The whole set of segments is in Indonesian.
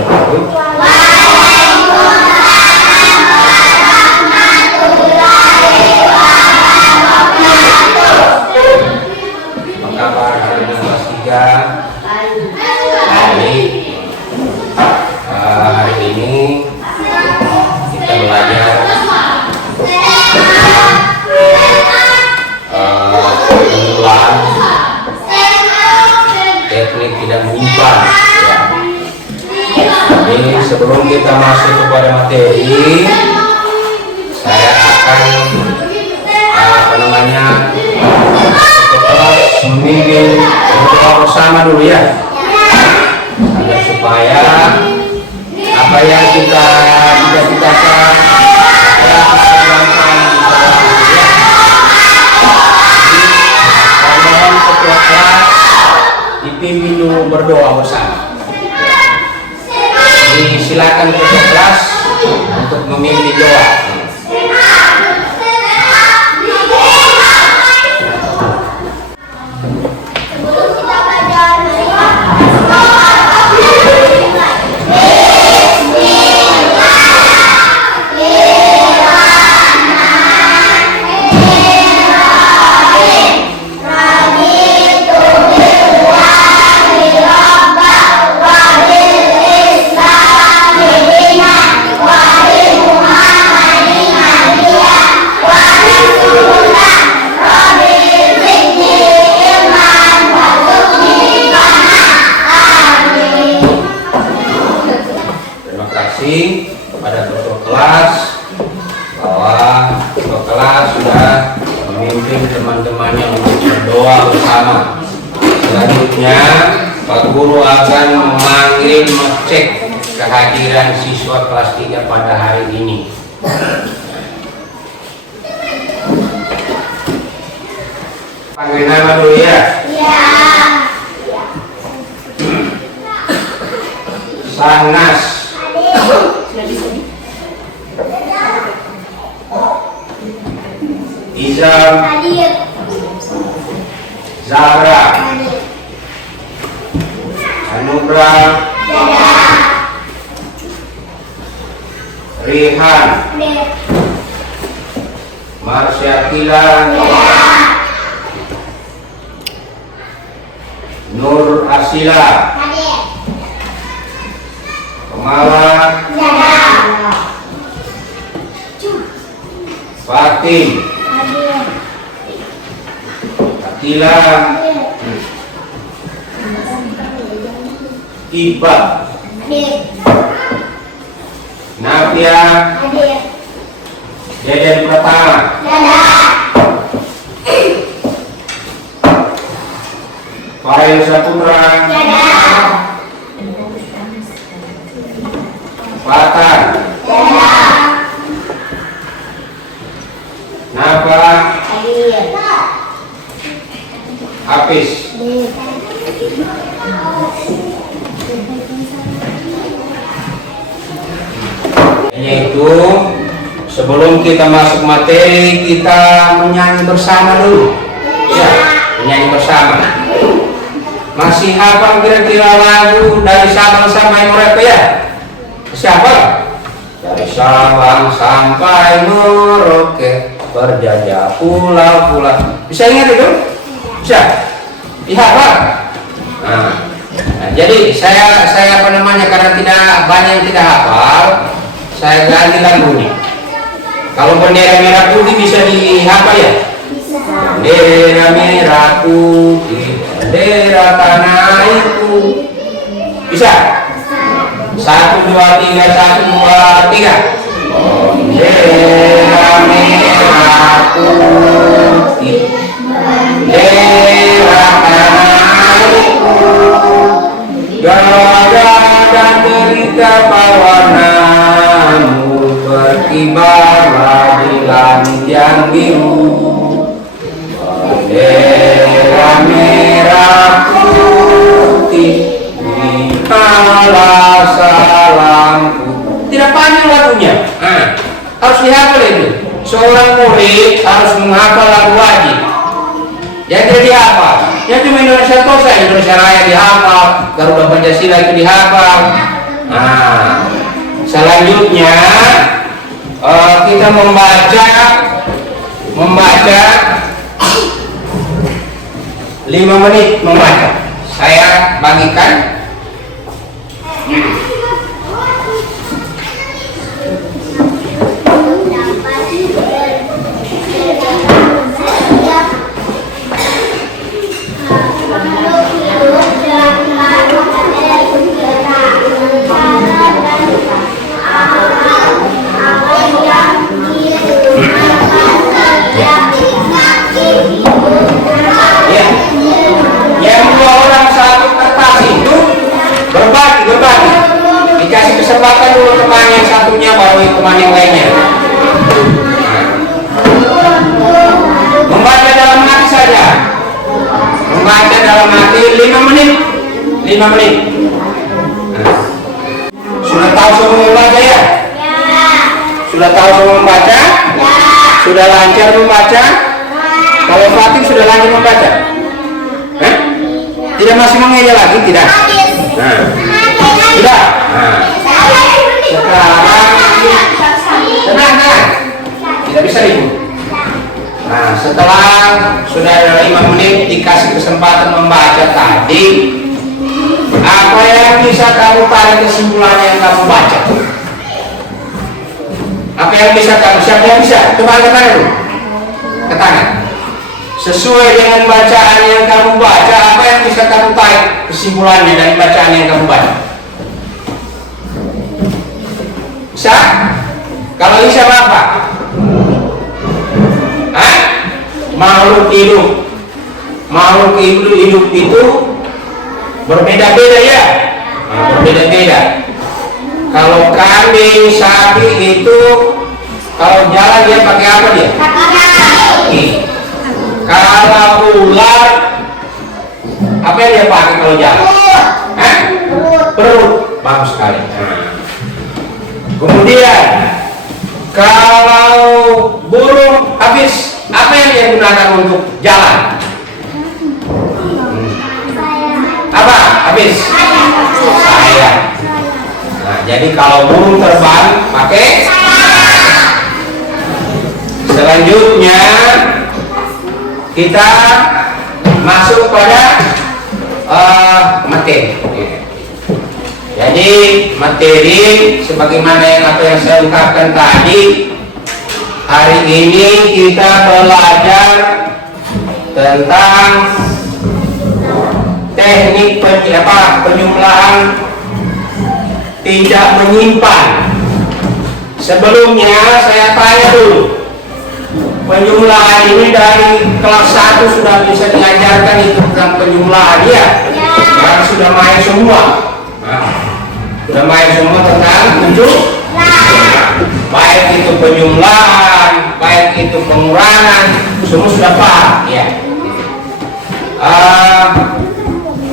wabarakatuh. Apa kabar anak kelas 3? Baik. Hari ini kita belajar pengulangan teknik tidak mengubah ya. Jadi sebelum kita masuk kepada materi, saya akan memimpin berdoa bersama dulu ya, agar supaya apa yang kita cita-citakan mohon ketua kelas dipimpin dulu berdoa bersama. Jadi silakan ketua kelas untuk memimpin doa. Kepada ketua kelas bahwa ketua kelas sudah memimpin teman-temannya untuk berdoa bersama. Selanjutnya Pak Guru akan memanggil mengecek kehadiran siswa kelas 3 pada hari ini. Panggil nama dulu ya. Sanas, Izam, Zahra, Anugrah, Rihan, Marsyakila, Nur Asila, Kemala, Fatim, Akila, Iba, Nafia, Deden Pratama, Farel Saputra, Fatan, Nafa, Hafiz. Yaitu sebelum kita masuk materi, kita menyanyi bersama dulu ya, menyanyi bersama. Masih hafal kira-kira lagu dari Sabang sampai Merauke ya? Siapa? Dari Sabang sampai Merauke berjajah pulau-pulau. Bisa ingat itu? Bisa? Dihafal? Nah, jadi saya karena tidak banyak yang tidak hafal, saya ganti lagunya. Kalau bendera merah putih bisa dihafal ya? Bendera merah putih, bendera tanah airku. Bisa? 1, 2, 3, 1, 2, 3. Bendera merah putih, bendera tanah airku, gagah dan derita pewarnamu berkibar di langit yang biru. Bendera merah putih di alas salamku. Tidak panjang lagunya, harus dihafal itu. Seorang murid harus menghafal lagu wajib. Yang tidak dihafal, yang cuma Indonesia Tosa, Indonesia Raya dihafal, Garuda Pancasila itu dihafal. Nah, Selanjutnya kita membaca 5 menit membaca. Saya bagikan. Dikasih kesempatan dulu teman yang satunya, baru teman yang lainnya. Membaca dalam hati saja. Membaca dalam hati 5 menit. 5 menit. Sudah tahu semua membaca ya? Sudah tahu semua membaca? Sudah lancar membaca? Kalau Fatim sudah lancar membaca? Tidak masih mengeja lagi? Tidak? Sudah? Sekarang tenang. Tidak bisa ribut. Nah, setelah sudah ada 5 menit dikasih kesempatan membaca tadi, apa yang bisa kamu tarik kesimpulannya yang kamu baca? Apa yang bisa kamu? Siapa yang bisa? Coba angkat tangan dulu. Ke tangan. Sesuai dengan bacaan yang kamu baca, apa yang bisa kamu tarik kesimpulannya dari bacaan yang kamu baca? Bisa? Kalau bisa apa? Makhluk hidup. Makhluk hidup itu berbeda-beda ya? Berbeda-beda. Kalau kambing, sapi itu kalau jalan dia pakai apa dia? Kaki. Kalau ular, apa yang dia pakai kalau jalan? Perut. Bagus sekali. Kemudian kalau burung habis, apa yang dia gunakan untuk jalan? Apa? Habis? Sayap. Nah, jadi kalau burung terbang pakai. Selanjutnya kita masuk pada materi. Jadi materi sebagaimana apa yang saya ungkapkan tadi, hari ini kita belajar tentang teknik penyumlahan tidak menyimpan. Sebelumnya saya tanya dulu, penyumlahan ini dari kelas 1 sudah bisa diajarkan itu tentang penyumlahan ya? Yang sudah main semua. Sudah main semua tentang baik itu penyumlahan, baik itu pengurangan, semua sudah paham ya.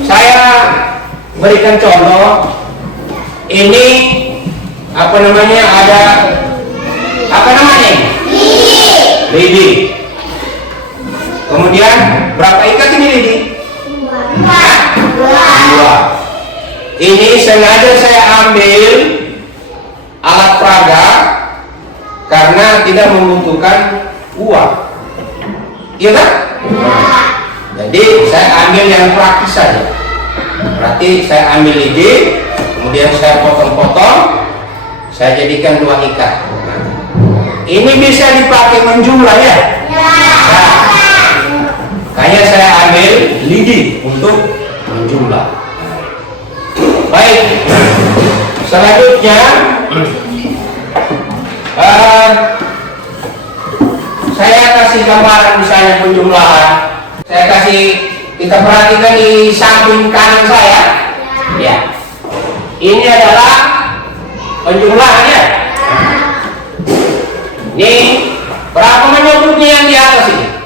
Saya berikan contoh. Ini apa namanya, ada apa namanya? Lidi. Kemudian berapa ikat ini lidi? 2. Ini sengaja saya ambil alat peraga karena tidak membutuhkan uang, iya kan? Jadi saya ambil yang praktis saja. Berarti saya ambil ini, kemudian saya potong-potong, saya jadikan 2 ikat. Ini bisa dipakai menjumlah ya? Nah, kayaknya saya ambil lidi untuk menjumlah. Baik, selanjutnya saya kasih gambaran misalnya penjumlahan. Saya kasih, kita perhatikan di samping kanan saya. Ya, ini adalah penjumlahan ya. Ini berapa menyebutnya yang di atas ini?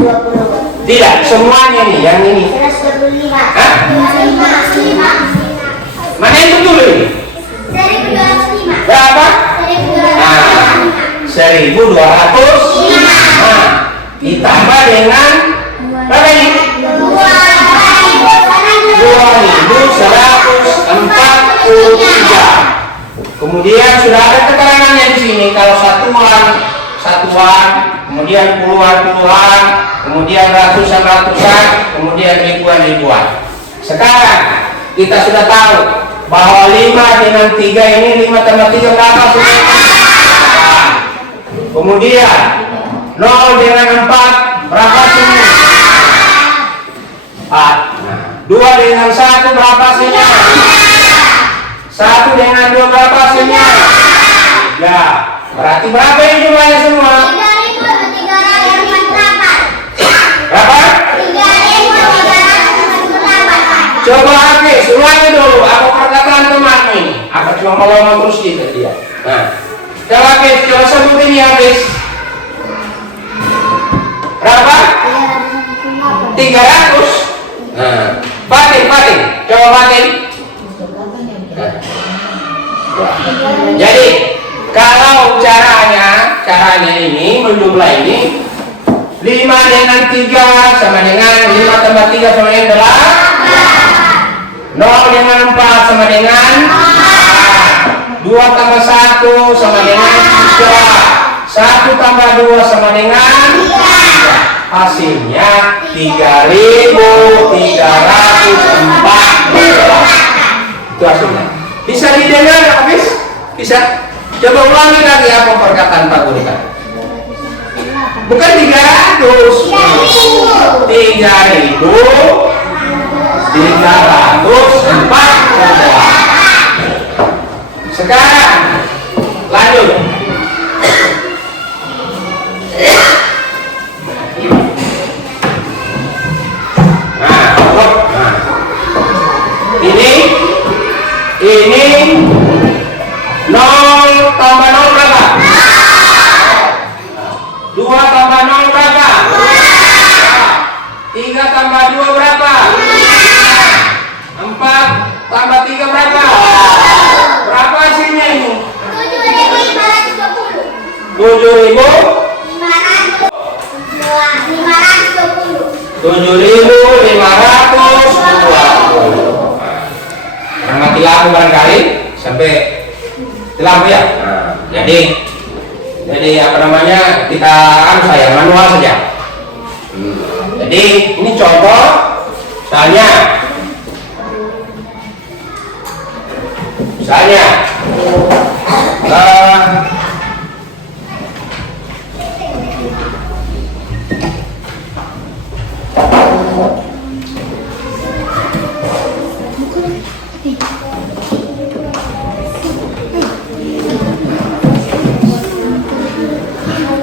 120. Tidak, semuanya nih, yang ini. 125. Hah? 105. Mana itu dulu ini? 1205. Berapa? 1205. 1205. Nah, ditambah dengan berapa ini? 2143. 2143. Kemudian sudah ada keterangannya di sini kalau satuan, kemudian puluhan, kemudian ratusan, kemudian ribuan. Sekarang kita sudah tahu bahwa 5 dengan 3 ini 5 tambah 3 berapa? Kemudian 0 dengan 4 berapa hasilnya? 4. 2 dengan 1 berapa hasilnya? 1 dengan 2 berapa hasilnya? 3. Berarti berapa ini jumlahnya semua? 3.348. Berapa? 3.348. Coba habis, ulangi dulu apa perkataan teman ini. Apa cuma ngomong terus gitu dia. Nah, coba habis, coba sebutin ya habis. Berapa? 300. Nah, Fatin, coba Fatin. Nah. Jadi kalau caranya ini menjumlah ini 5 dengan 3 sama dengan 5 tambah 3 sama dengan 8. 0 dengan 4 sama dengan 4. 2 tambah 1 sama dengan 3. 1 tambah 2 sama dengan 3. Hasilnya 3.314. Itu hasilnya. Bisa didengar habis? Bisa? Coba ulangi lagi apa perkataan Pak Guru kan? Bukan 300. 3.314. Sekarang lanjut. Ini 0 tambah 0 berapa? 2 tambah 0 berapa? 3 tambah 2 berapa? 4 tambah 3 berapa? Berapa hasilnya ini? 7.520. Mati lampu barangkali sampai lampu ya. Nah, jadi apa namanya kita manual saja. Jadi ini contoh misalnya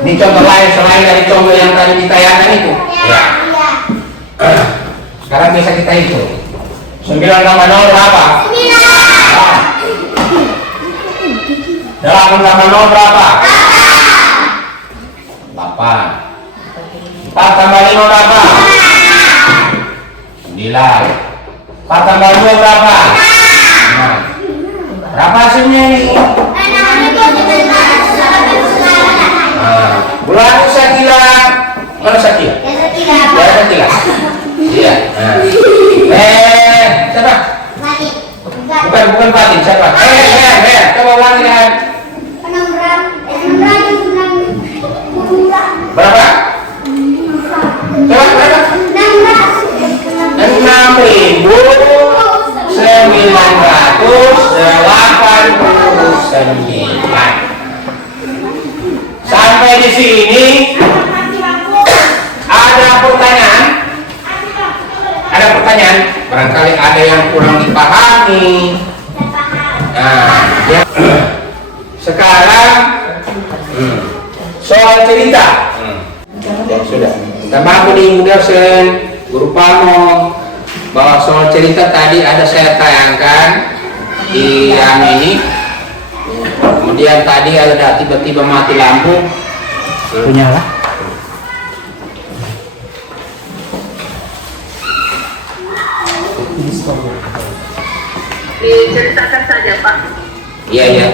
ini contoh lain selain dari contoh yang tadi ditayangkan itu. Ya. Sekarang bisa kita hitung. 9 tambah 0 berapa? 8 tambah 0 berapa? 8. 4 tambah 5 berapa? 9. 4 tambah 2 berapa? 6. Berapa hasilnya ini? Ulangi Sakila. Mana Sakila? Ya Sakila. Iya. Siapa? Bukan Fatin, siapa? Coba ulangi kan. Berapa? Coba berapa? 6.989. Sampai di sini ada pertanyaan? Ada pertanyaan? Barangkali ada yang kurang dipahami. Nah, ya. Sekarang soal cerita. Ya sudah. Tambah di dosen Guru Pamo bahwa soal cerita tadi ada saya tayangkan di yang ini. Kemudian tadi ada tiba-tiba mati lampu. Punya lah. Diceritakan saja Pak. Iya.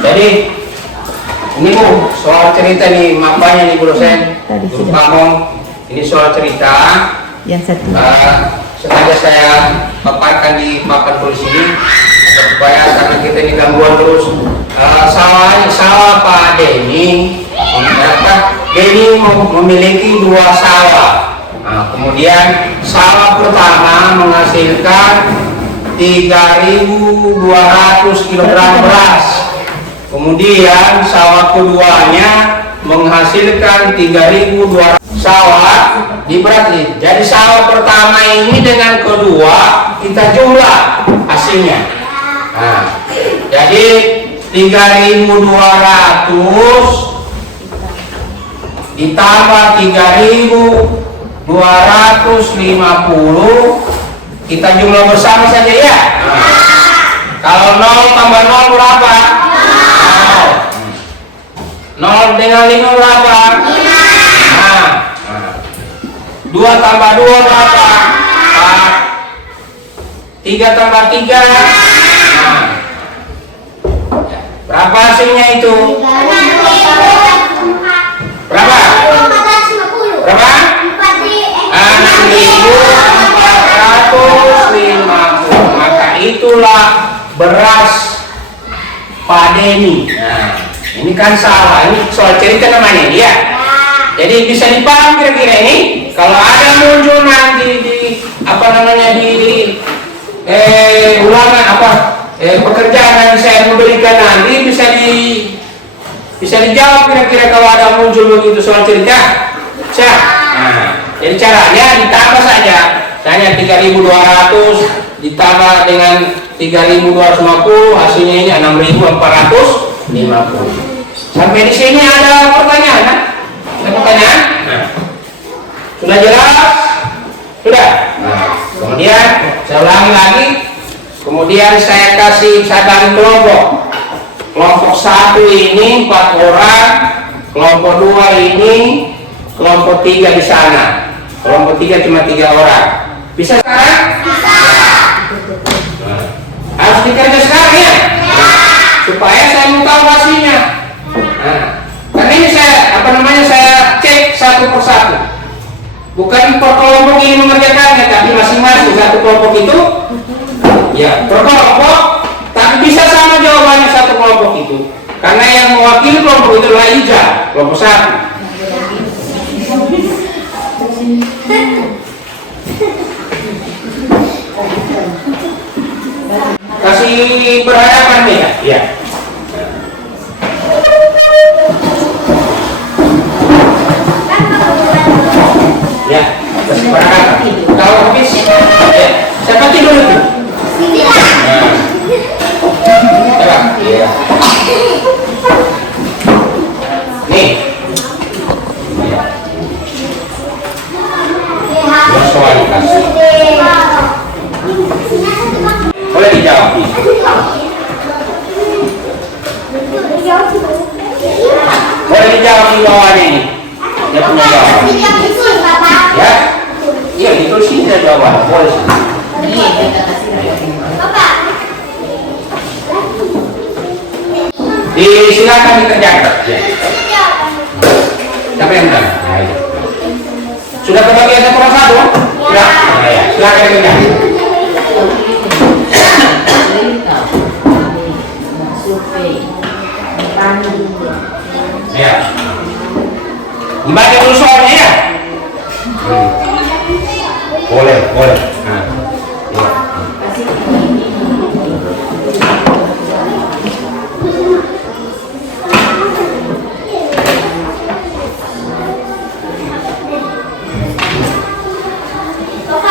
Jadi ini Bu, soal cerita nih, makanya nih Bu dosen, Tadi Guru sudah. Pamong, ini soal cerita. Yang satu. Sengaja saya paparkan di papan tulis ini supaya karena kita ini gangguan terus. Sawah Pak Denny, Denny memiliki 2 sawah. Nah, kemudian sawah pertama menghasilkan 3.200 kg beras. Kemudian sawah keduanya menghasilkan 3.200 sawah diberarti. Jadi sawah pertama ini dengan kedua kita jumlah hasilnya. Nah, jadi 3.200 ditambah 3.250 kita jumlah bersama saja ya. Nah, kalau 0 tambah 0 berapa? 0 dengan 5 berapa? 5. 2 tambah 2 berapa? 4. 3 tambah 3. Berapa hasilnya itu? Berapa? Berapa? 6.450. Maka itulah beras Pak Denny. Nah, ini kan salah. Ini soal cerita namanya ya. Jadi bisa dipaham kira-kira ini. Kalau ada muncul nanti di apa namanya di ulangan pekerjaan yang saya memberikan nanti bisa dijawab kira-kira kalau ada muncul begitu soal cerita. Nah, jadi caranya ditambah saja. Misalnya 3.200 ditambah dengan 3.250 hasilnya ini 6.450. Sampai di sini ada pertanyaan? Kan? Ada pertanyaan? Nah. Sudah jelas? Sudah. Nah, kemudian saya ulangi lagi. Kemudian saya kasih sadari kelompok. Kelompok 1 ini 4 orang, kelompok 2 ini, kelompok 3 di sana. Kelompok 3 cuma 3 orang. Bisa sekarang? Bisa. Nah, harus dikerja sekarang ya? Supaya saya mau tahu hasilnya. Nah, karena ini saya saya cek satu persatu. Bukan per kelompok ini mengerjakannya, tapi masing-masing satu kelompok itu ya per kelompok, tapi bisa sama jawabannya satu kelompok itu. Karena yang mewakili kelompok itu adalah IJA, kelompok 1. Kasih berhadapan nih ya. Ya. Ya, kasih berhadapan. Kalau habis, ya, siapa tidur itu? Nah. Coba, ya. Nih. Dua soal dikasih. Boleh dijawab. Boleh dijawab di bawah ini. Dia punya jawaban. Ya? Iya, itu sih dia jawaban. Boleh sih. Silakan dikerjakan. Ya. Siapa yang bilang? Nah, iya. Sudah kebagian satu persatu? Sudah? Nah, ya. Silakan dikerjakan. Ya. Membaca dulu soalnya ya. Boleh, boleh. Nah. Ya.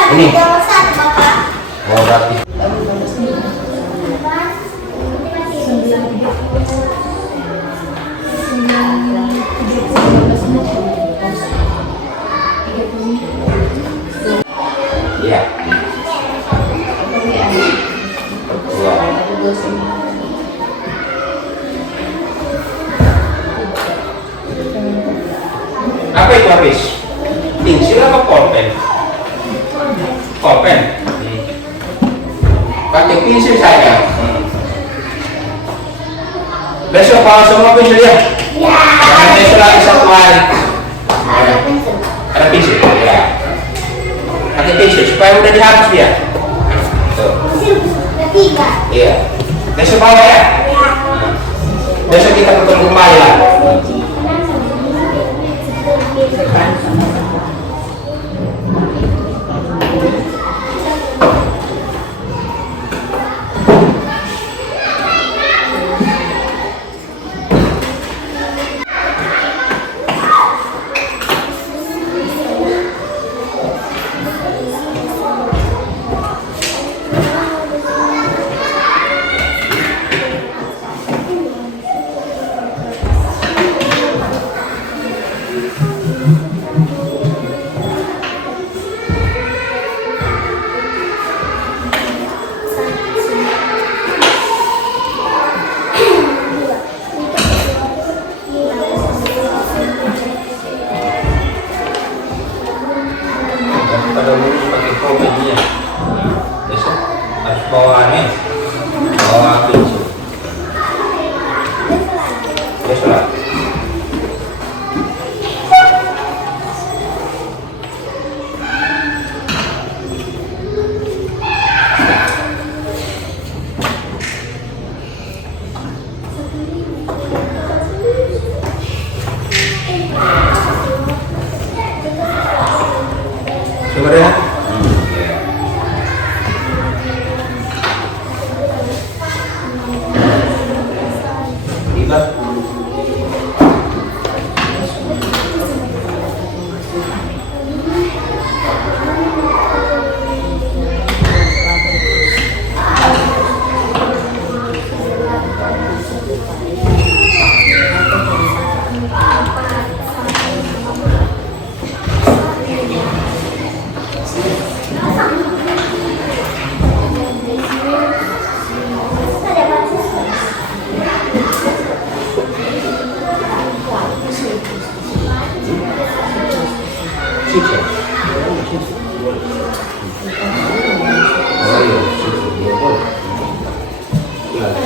Ini. Oh, berarti. Ya. Apa itu habis? Pensil apa pulpen? Pulpen. Pakai pensil saja. Besok kalau semua pensil ya. Jangan besok lagi satu hari. Ada pensil. Ada pensil, ya. Pakai pensil supaya udah dihapus dia. Tuh. Pensil ketiga. Iya. Besok bawa ya. Besok kita ketemu kembali lah. Pada umumnya pakai komedi ya. Besok harus bawa pensil. Besok lah. Coba deh. Tiba.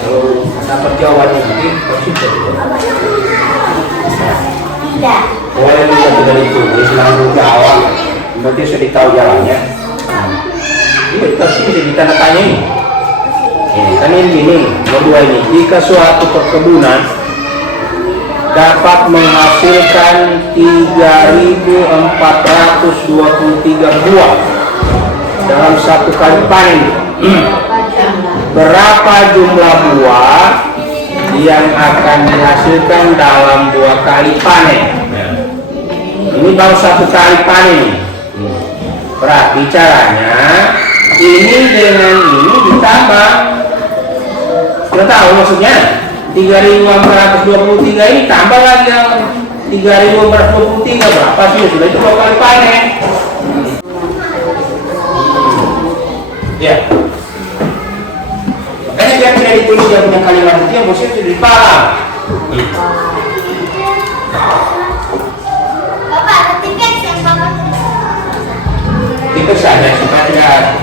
Kalau dapat jawabannya nanti konsisten. Tidak. Boleh juga tidak ditulis langsung jawab. Berarti sudah tahu jalannya. Ini kita sini jadi tanda tanya ini. Ini kan ini kedua ini. Jika suatu perkebunan dapat menghasilkan 3.423 buah dalam satu kali panen. Berapa jumlah buah yang akan dihasilkan dalam 2 kali panen? Ini baru 1 kali panen. Berarti caranya ini dengan ini ditambah. Sudah tahu maksudnya? 3.423 ini tambah lagi yang 3.423 berapa sih? Sudah itu 2 kali panen. Ya. Makanya dia tidak ditulis dia punya kalimat itu yang maksudnya sudah dipaham. Bapak, ketika yang Bapak Itu saja supaya tidak.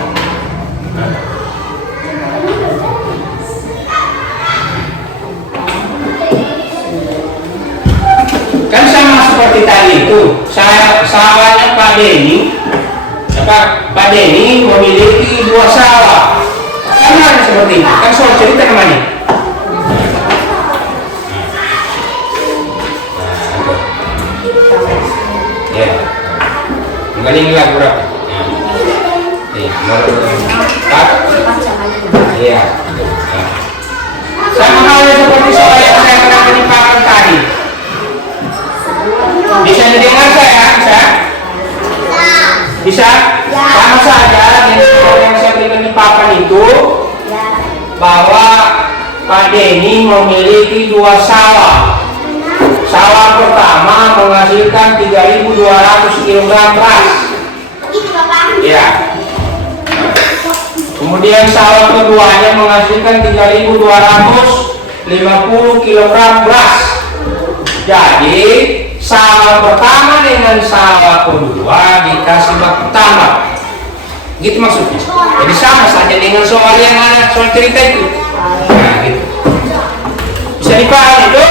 Kan sama seperti tadi itu, sawahnya Pak Denny, Pak Denny memiliki 2 sawah. Kan ada seperti itu, kan soal cerita namanya. Ya, kembali lagi berapa? Iya. Sama halnya seperti soal yang saya pernah menimpakan tadi. Bisa didengar saya? Bisa? Sama saja dengan soal yang saya berikan di papan itu, bahwa Pak Denny memiliki 2 sawah. Sawah pertama menghasilkan 3.200 kg beras. Begitu Bapak. Ya. Kemudian sawah keduanya menghasilkan 3.250 kg beras. Jadi sawah pertama dengan sawah kedua dikasih baku tambah. Gitu maksudnya. Jadi sama saja dengan soal yang ada soal cerita itu. Nah, gitu. Bisa dipahami itu?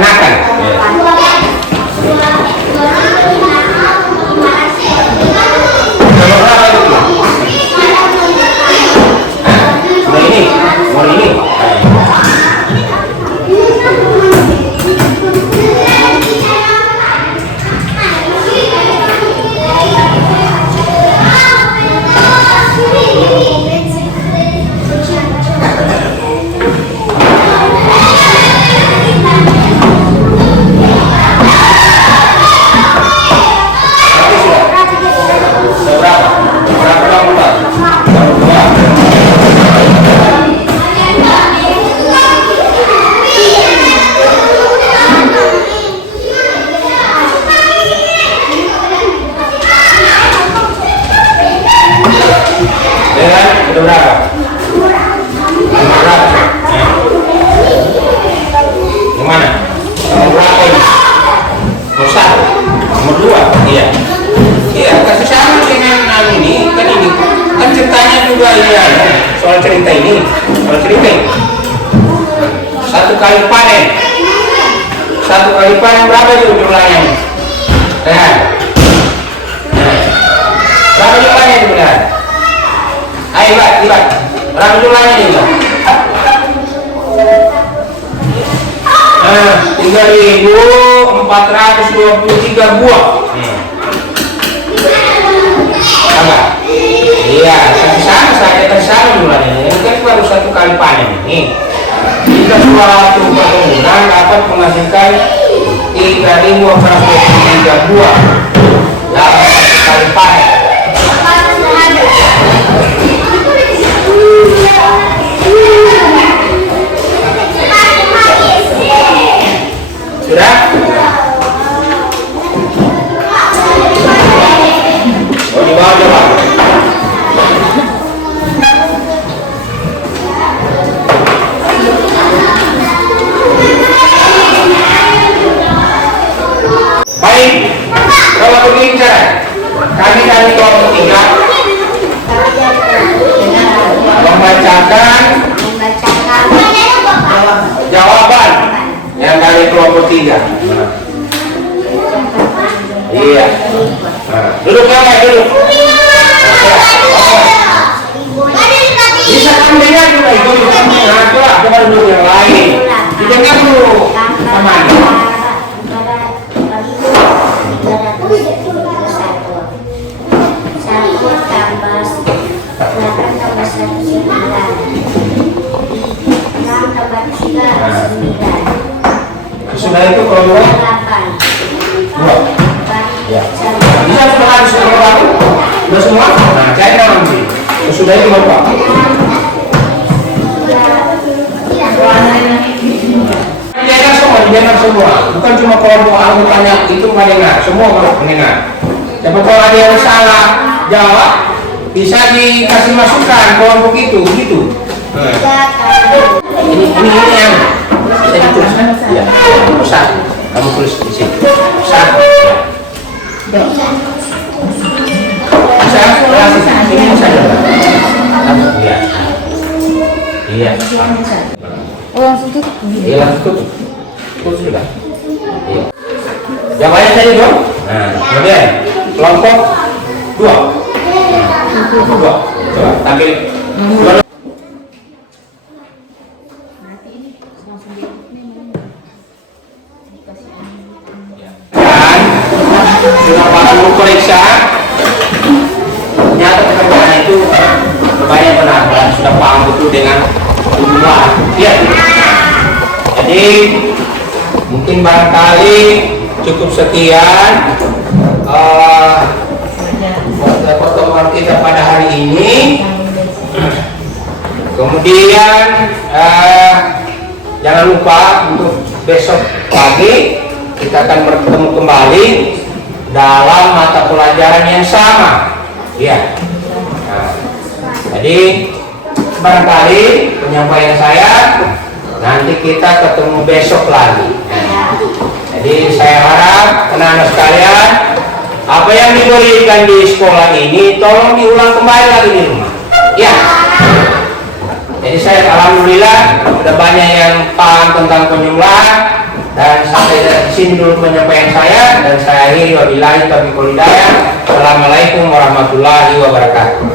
laksanakan. Nomor berapa itu? Nomor ini, nomor ini. Udah berapa? Nomor berapa? Yang mana? Nomor berapa ini? Nomor 1, nomor 2, iya. Iya, kasih sama dengan ini, kan ceritanya juga iya. Soal cerita ini, Satu kali panen berapa itu jumlahnya? Berapa jumlahnya itu benar? Ayo lihat, berapa jumlahnya ini? 3.423 buah. Sama? Iya, kasih sama jumlahnya. Ini kan baru 1 kali panen ini. Jika suatu perkebunan dapat menghasilkan 3.423 buah dalam 1 kali panen. Sudah? Oh, di bawah coba. Baik, kalau begini cara kami dari kelompok 3 membacakan jawaban yang dari kelompok 3. Iya. Duduk ya, duduk. Bisa kamu dengar juga itu coba duduk yang lain. Didengar dulu sama. Sudah itu kalau dua? Ya. Bisa sudah habis berapa? Sudah semua? Nah, cari nanti. Sudah itu berapa? Dengar semua. Bukan cuma kelompok aku tanya itu mendengar, semua mendengar. Siapa tahu ada yang salah jawab, bisa dikasih masukan kelompok itu, gitu. Ini yang bisa dituliskan? Ya, besar. Kamu tulis di sini. Besar. Bisa? Ini saja. Iya. Iya. Oh, langsung tutup. Iya, langsung tutup. Tutup sudah. Iya. Jawabannya tadi dong. Nah, kemudian kelompok 2. Coba tampil. Sudah perlu periksa ternyata pekerjaan itu banyak benar sudah paham betul dengan jumlah ya. Jadi mungkin barangkali cukup sekian pertemuan kita pada hari ini. Kemudian jangan lupa untuk besok pagi kita akan bertemu kembali dalam mata pelajaran yang sama ya. Nah, jadi barangkali penyampaian saya nanti kita ketemu besok lagi. Jadi saya harap anak-anak sekalian, apa yang diberikan di sekolah ini tolong diulang kembali lagi di rumah ya. Jadi saya alhamdulillah sudah banyak yang paham tentang penjumlahan. Dan sampai di sini dulu penyampaian saya, dan saya akhiri wabillahi taufiq wal hidayah. Assalamualaikum warahmatullahi wabarakatuh.